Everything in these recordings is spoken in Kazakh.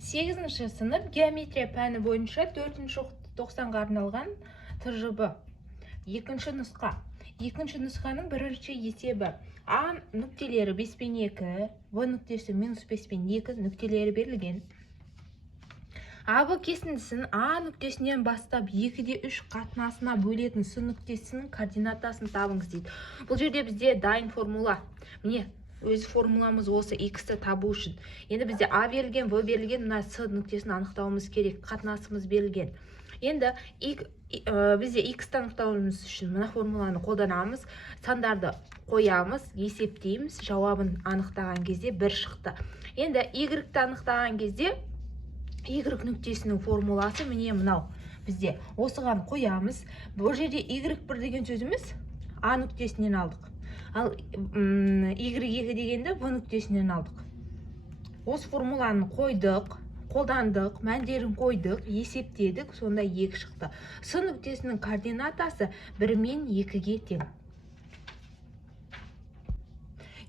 8-ші сынып геометрия пәні бойынша 4-ші тоқсанға арналған тжб. Екінші нұсқа. Екінші нұсқаның бірінші есебі. А нүктелері 5,2, В нүктесі -5,2 нүктелері берілген. АБ кесіндісін А нүктесінен бастап 2/3 қатынасына бөлетін С нүктесінің координатасын табыңыз дейді. Бұл жерде бізде дайын формула. Міне, өз формуламыз осы X-ті табу үшін. Енді бізде А берілген, В берілген, мына С нүктесін анықтауымыз керек. Қатынасымыз берілген. Енді бізде X-ті анықтауымыз үшін мына формуланы қолданамыз. Сандарды қоямыз, есептейміз. Жауабын анықтаған кезде 1 шықты. Енді Y-ті анықтаған кезде Y нүктесінің формуласы міне мынау. Бізде осыған қоямыз. Бұл жерде Y1 деген сөзіміз А нүктесінен алдық. Ал Y2 дегенді В нүктесінен алдық. Осы формуланы қойдық, қолдандық, мәндерін қойдық, есептедік, сонда 2 шықты. С нүктесінің координатасы 1 мен 2-ге тең.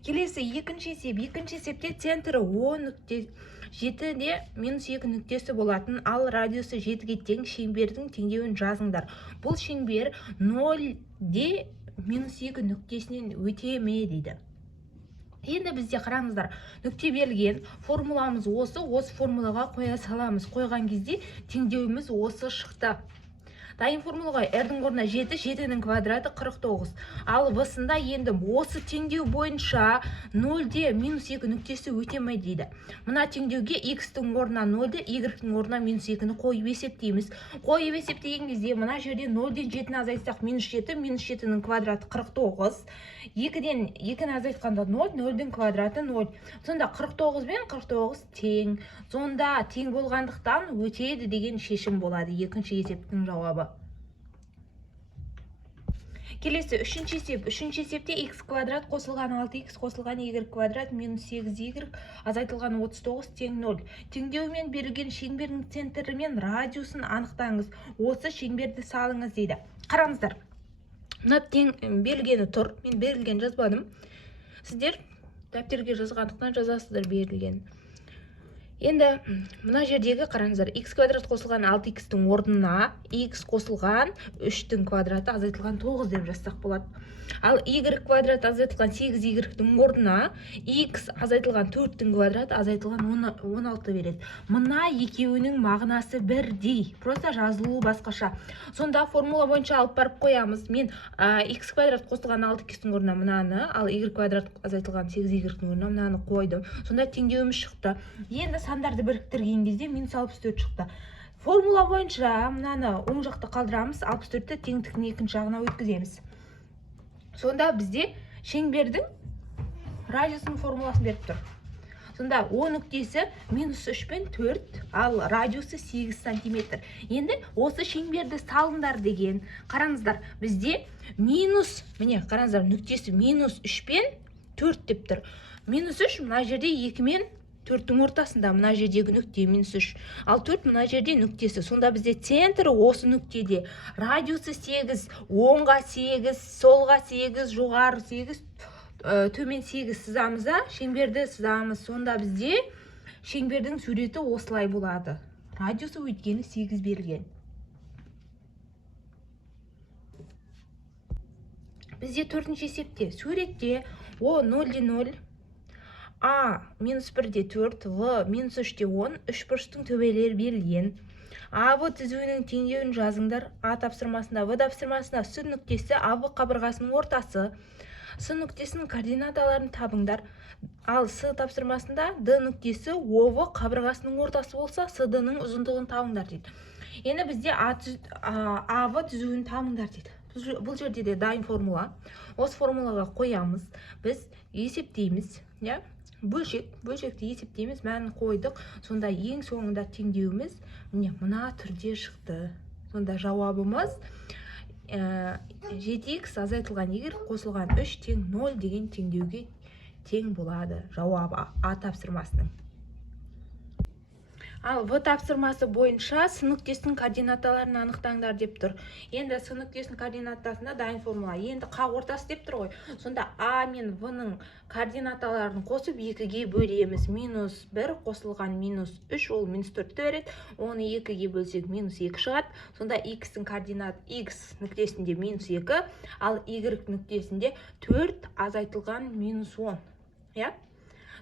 Келесі екінші есеп. Екінші есепте центрі О нүкте 7-де -2 нүктесі болатын, ал радиусы 7-ге тең шеңбердің теңдеуін жазыңдар. Бұл шеңбер 0-де -2 нүктесінен өте ме дейді. Енді бізде қараңыздар, нүкте берілген, формуламыз осы формулаға қоя саламыз. Қойған кезде теңдеуіміз осы шықты. Дайын формулаға R-дің орнына 7, 7-ның квадраты 49. Ал В-сында енді осы теңдеу бойынша 0-де -2 нүктесі өте ме дейді. Мына теңдеуге X-дің орнына 0-ді, Y-дің орнына -2-ні қойып есептейміз. Қойып есептеген кезде мына жерде 0-ден 7-ні азайтсақ -7, -7-ның квадраты 49. 2-ден 2-ні азайтқанда 0, 0-дің квадраты 0. Сонда 49 мен 49 тең. Сонда тең болғандықтан өтеді деген шешім болады. Екінші есептің жауабы. Келесі үшінші есеп. Үшінші есепте x квадрат қосылған 6x қосылған y квадрат -8y азайтылған 39 тең 0. Теңдеумен берілген шеңбердің центрі мен радиусын анықтаңыз. Осы шеңберді салыңыз дейді. Қараңыздар. Мына тең берілгені тұр. Мен берілген жазбадым. Сіздер дәптерге жазғандықтан жазасыздар берілген. Енді мына жердегі қараңыздар, x квадрат қосылған 6x-тің орнына x қосылған 3-тің квадраты азайтылған 9 деп жазсақ болады. Ал y квадрат азайтылған 8y-тің орнына x азайтылған 4-тің квадраты азайтылған 16 береді. Мына екеуінің мағынасы бірдей. Просто жазылуы басқаша. Сонда формула бойынша алып барып қоямыз. Мен x квадрат қосылған 6x-тің орнына мынаны, ал y квадрат азайтылған 8y-тің орнына мынаны қойдым. Сонда теңдеуіміз шықты. Енді сандарды біріктірген кезде -64 шықты. Формула бойынша мынаны оң жақта қалдырамыз, 64-ті теңдіктің екінші жағына өткіземіз. Сонда бізде шеңбердің радиусының формуласын беріп тұр. Сонда О нүктесі -3 пен 4, ал радиусы 8 см. Енді осы шеңберді салыңдар деген. Қараңыздар, бізде міне қараңыздар, нүктесі -3 пен 4 деп тұр. -3 мына жерде 2 мен 4-тің ортасында, мына жердегі нүкте -3. Ал 4 мына жерде нүктесі. Сонда бізде центрі осы нүктеде. Радиусы 8, оңға 8, солға 8, жоғары 8, төмен 8 сызамыз, шеңберді сызамыз. Сонда бізде шеңбердің суреті осылай болады. Радиусы өйткені 8 берілген. Бізде төртінші есепте суретте О 0-де 0, А -1-де 4, В -3-де 10, үшбұрыштың төбелері берілген. АБ түзуінің теңдеуін жазыңдар. А тапсырмасында, В тапсырмасында С нүктесі АБ қабырғасының ортасы. С нүктесінің координаталарын табыңдар. Ал С тапсырмасында Д нүктесі ОВ қабырғасының ортасы болса, СД-ның ұзындығын табыңдар дейді. Енді бізде АБ түзуін табыңдар дейді. Бұл жерде де дайын формула. Осы формулаға қоямыз. Біз есептейміз. Бөлшекті есептейміз, мәнін қойдық. Сонда ең соңында теңдеуіміз мына түрде шықты. Сонда жауабымыз 7x азайтылған y қосылған 3 тең 0 деген теңдеуге тең болады. Жауабы А тапсырмасының. Ал В тапсырмасы бойынша с нүктесінің координаталарын анықтаңдар деп тұр. Енді с нүктесінің координатасында дайын формула. Енді қақ ортасы деп тұр ғой. Сонда А мен В-ның координаталарын қосып 2-ге бөлеміз. -1 қосылған -3 ол -4-ті береді. Оны 2-ге бөлсек -2 шығады. Сонда x-ің координат x нүктесінде -2, ал y нүктесінде 4 азайтылған -10. Я?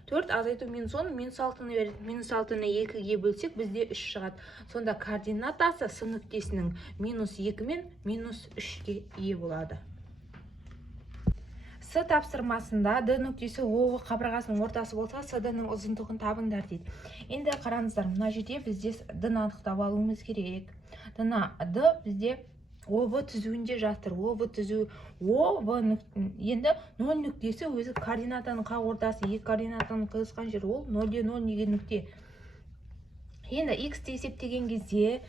4 азайту -10, -6-ны береді. -6-ны 2-ге бөлсек, бізде 3 шығады. Сонда координатасы с нүктесінің -2 мен -3-ге ие болады. С тапсырмасында д нүктесі О қабырғасының ортасы болса, СД-ның ұзындығын табыңдар дейді. Енді қараңыздар, мына жерде бізде д-ны анықтап алуымыз керек. Д бізде ОВ түзуінде жатыр. ОВ түзу енді 0 нүктесі өзі координатаның қақ ортасы, екі координатаның қиылысқан жер, ол 0,0 деген нүкте. Енді x-ті есептеген кезде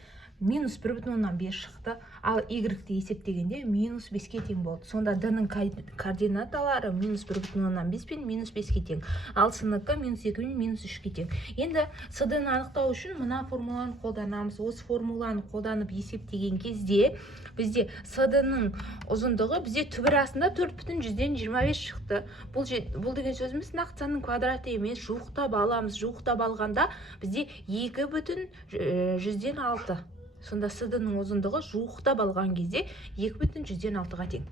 -1,5 шықты, ал y-ті есептегенде -5-ке тең болды. Сонда d-ның координаталары -1,5 пен -5-ке тең, ал с-нікі -2 мен -3-ке тең. Енді с-ді анықтау үшін мына формуланы қолданамыз. Осы формуланы қолданып есептеген кезде бізде с-дің ұзындығы бізде түбір астында 4,25 шықты. Бұл деген сөзіміз нақты санның квадраты емес, жуықтап аламыз. Жуықтап алғанда бізде 2,6. Сонда с-дің ұзындығы жуықтап алған кезде 2,6-ға тең.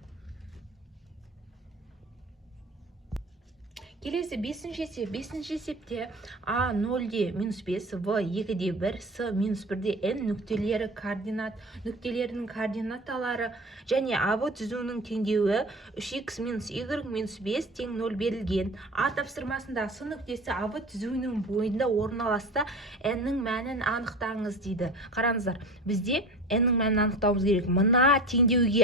Келесі 5-ші есепте А 0-де -5, В 2-де 1, С -1-де N нүктелерінің координаталары және АВ түзуінің теңдеуі 3x -y -5 тең 0 берілген. А тапсырмасында с нүктесі АВ түзуінің бойында орналасса, N-нің мәнін анықтаңыз дейді. Қараңыздар, бізде N-нің мәнін анықтауымыз керек. Мына теңдеуге,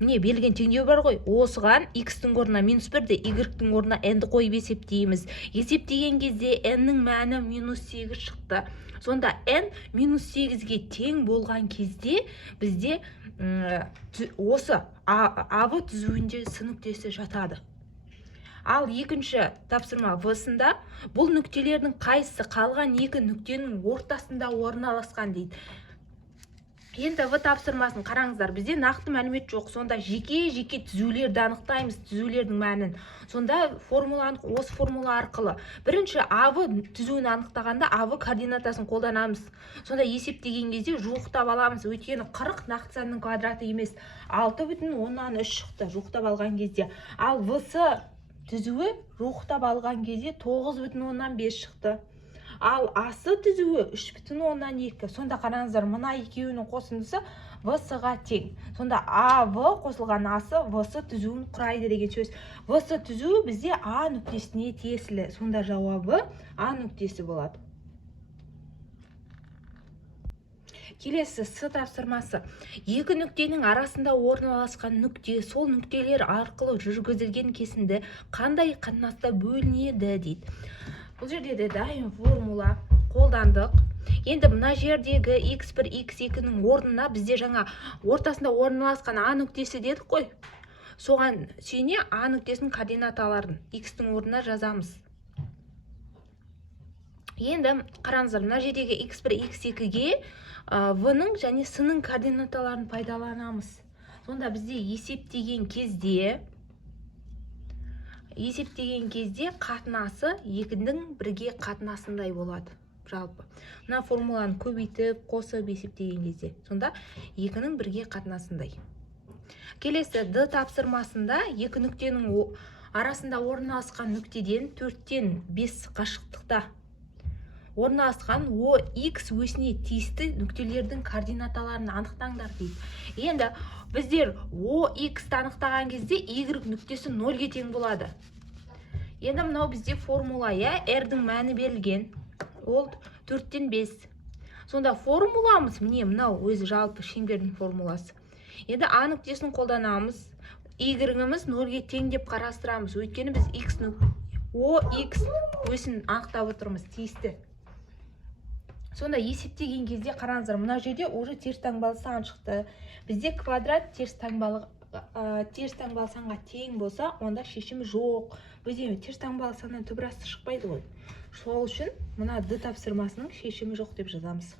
міне берілген теңдеу бар ғой, осыған x-тің орнына -1-ді, y-тің орнына N-ді қойып есептейміз. Есептеген кезде N-нің мәні -8 шықты. Сонда N -8-ге тең болған кезде бізде осы АВ түзуінде с нүктесі жатады. Ал екінші тапсырма В-сында бұл нүктелердің қайсысы қалған екі нүктенің ортасында орналасқан дейді. Енді В тапсырмасын қараңыздар, бізде нақты мәлімет жоқ. Сонда жеке түзулерді анықтаймыз, түзулердің мәнін. Сонда осы формула арқылы бірінші АВ түзуін анықтағанда АВ координатасын қолданамыз. Сонда есептеген кезде жуықтап аламыз. Өйткені 40 нақты санның квадраты емес, 6,3 шықты жуықтап алған кезде. Ал В-с түзуі жуықтап алған кезде 9,5 шықты. Ал асы түзуі 3,2. Сонда қараңыздар, мына екеуінің қосындысы В-сыға тең. Сонда АВ қосылған асы В-с түзуін құрайды деген сөз. В-с түзуі бізде А нүктесіне тиесілі. Сонда жауабы А нүктесі болады. Келесі с тапсырмасы. Екі нүктенің арасында орналасқан нүкте, сол нүктелер арқылы жүргізілген кесінді қандай қатынаста бөлінеді дейді. Бұл жерде де дайын формула қолдандық. Енді мына жердегі x1, x2-нің орнына бізде жаңа ортасында орналасқан А нүктесі дедік қой. Соған сүйене А нүктесінің координаталарын x-тің орнына жазамыз. Енді қараңыздар, мына жердегі x1, x2-ге В-ның және с-ның координаталарын пайдаланамыз. Сонда бізде есептеген кезде қатынасы екінің бірге қатынасындай болады. Жалпы. Мына формуланы көбейтіп, қосып есептеген кезде. Сонда екінің бірге қатынасындай. Келесі д тапсырмасында екі нүктенің арасында орналасқан нүктеден 4-тен 5 қашықтықта орналасқан OX өсіне тиісті нүктелердің координаталарын анықтаңдар дейді. Енді біздер OX-ті анықтаған кезде Y нүктесі 0-ге тең болады. Енді мынау бізде формула, R-дің мәні берілген. Ол 4-тен 5. Сонда формуламыз, міне мынау өзі жалпы шеңбердің формуласы. Енді А нүктесін қолданамыз. Y-іміз 0-ге тең деп қарастырамыз. Өйткені біз OX өсін анықтап отырмыз, тиісті. Сонда есептеген кезде қараңыздар, мына жерде уже теріс таңбалы сан шықты. Бізде квадрат теріс таңбалы санға тең болса, онда шешімі жоқ. Бізде теріс таңбалы саннан түбір асты шықпайды ғой. Сол үшін мына д тапсырмасының шешімі жоқ деп жазамыз.